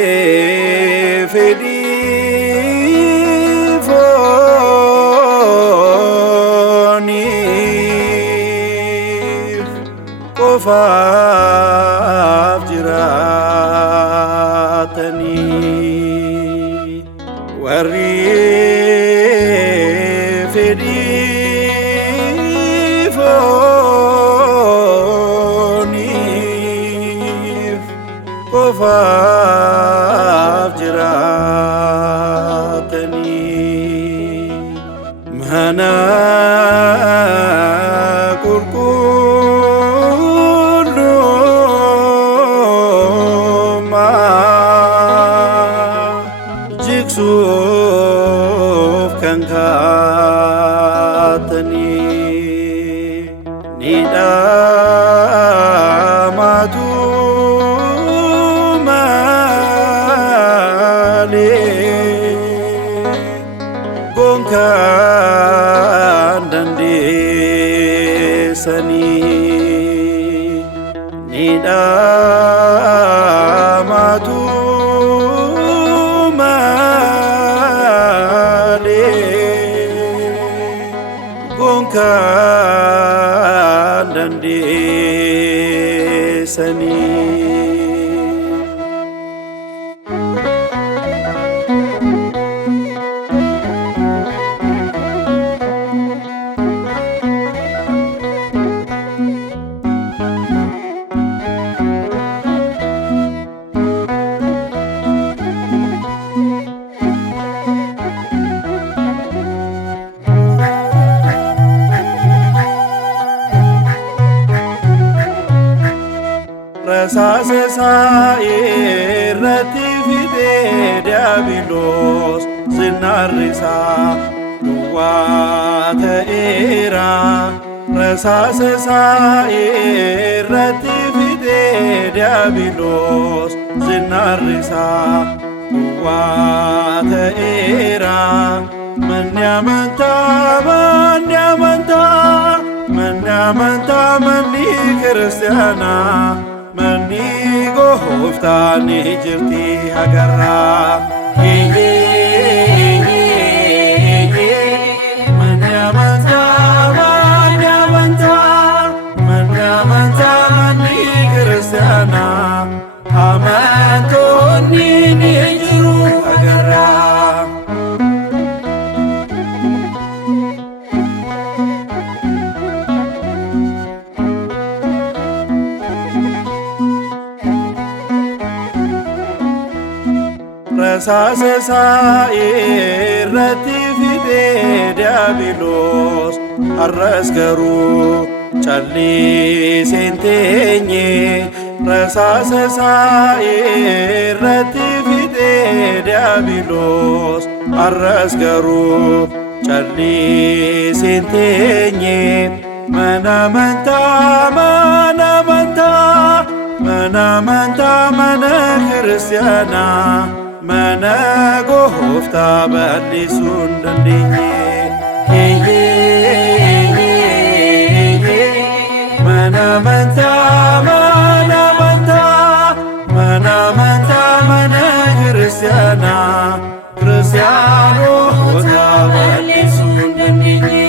warri fedhii fooniif qofaaf jiraatanii warri fedhii fooniif qofaaf jiraatanii mana qulqullummaa jigsuuf kan kaatanii ni dhamatu kan dandeessanii ni dhamatu kan dandeessanii. Rasaasa irratti fidee diiyaabiloos zinnaarrisaa duwwaa ta'eera. Rasaasa irratti fidee diiyaabiloos zinnaarrisaa duwwaa ta'eera. Manni amantaa manni amantaa manni amantaa manni kiristaanaa. Manni gooftaan jirti agarraa. Manni amantaa manni amantaa manni amantaa manni kiristaanaa. Amantoonni ni jiru agarraa. Rasaasa irratti fidee diiyaabiloos har'as garuu callisee hin teenye. Rasaasa irratti fidee diiyaabiloos har'as garuu callisee hin teenye. Mana amantaa mana amantaa mana amantaa mana kiristaanaa. Mana gooftaa bal'isuu hin dandeenye. Mana amantaa mana amantaa mana amantaa mana kiristaanaa. Kiristaanota bal'isuu hin dandeenye.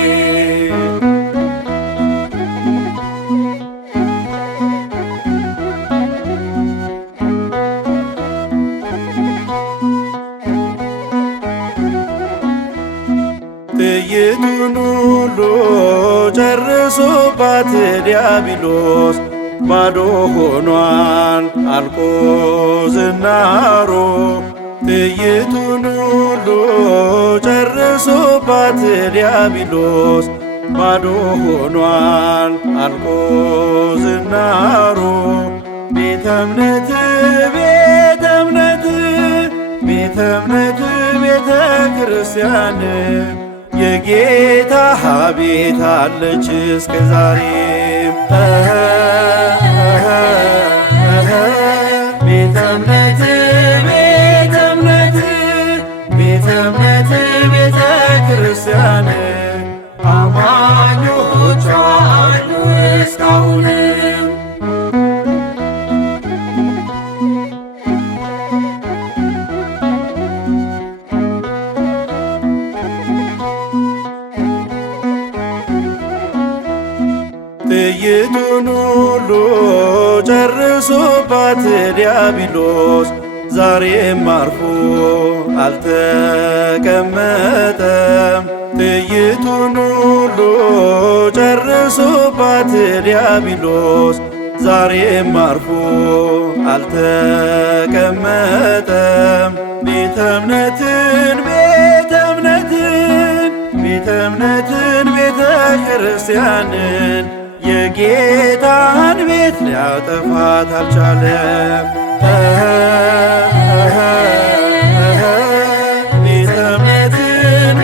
ጥይቱን ሁሉ ጨርሶባት ዲያብሎስ ባዶ ሆኗል አልቆ ዝናሮ። ጥይቱን ሁሉ ጨርሶባት ዲያብሎስ ባዶ ሆኗል አልቆ ዝናሮ። ቤተ እምነት ቤተ እምነት ቤተ እምነት ቤተ ክርስቲያን የጌታ ቤት አለች እስከ ዛሬም። ቤተ እምነት ቤተ እምነት ቤተ እምነት ቤተ ክርስቲያን ጥይቱን ሁሉ ጨርሶባት ዲያብሎስ ዛሬም አርፎ አልተቀመጠም። ጥይቱን ሁሉ ጨርሶባት ዲያብሎስ ዛሬም አርፎ አልተቀመጠም። ቤተ እምነትን ቤተ እምነትን ቤተ እምነትን ቤተ ክርስቲያንን የጌታን ቤት ሊያጠፋት አልቻለም። ቤተ እምነትን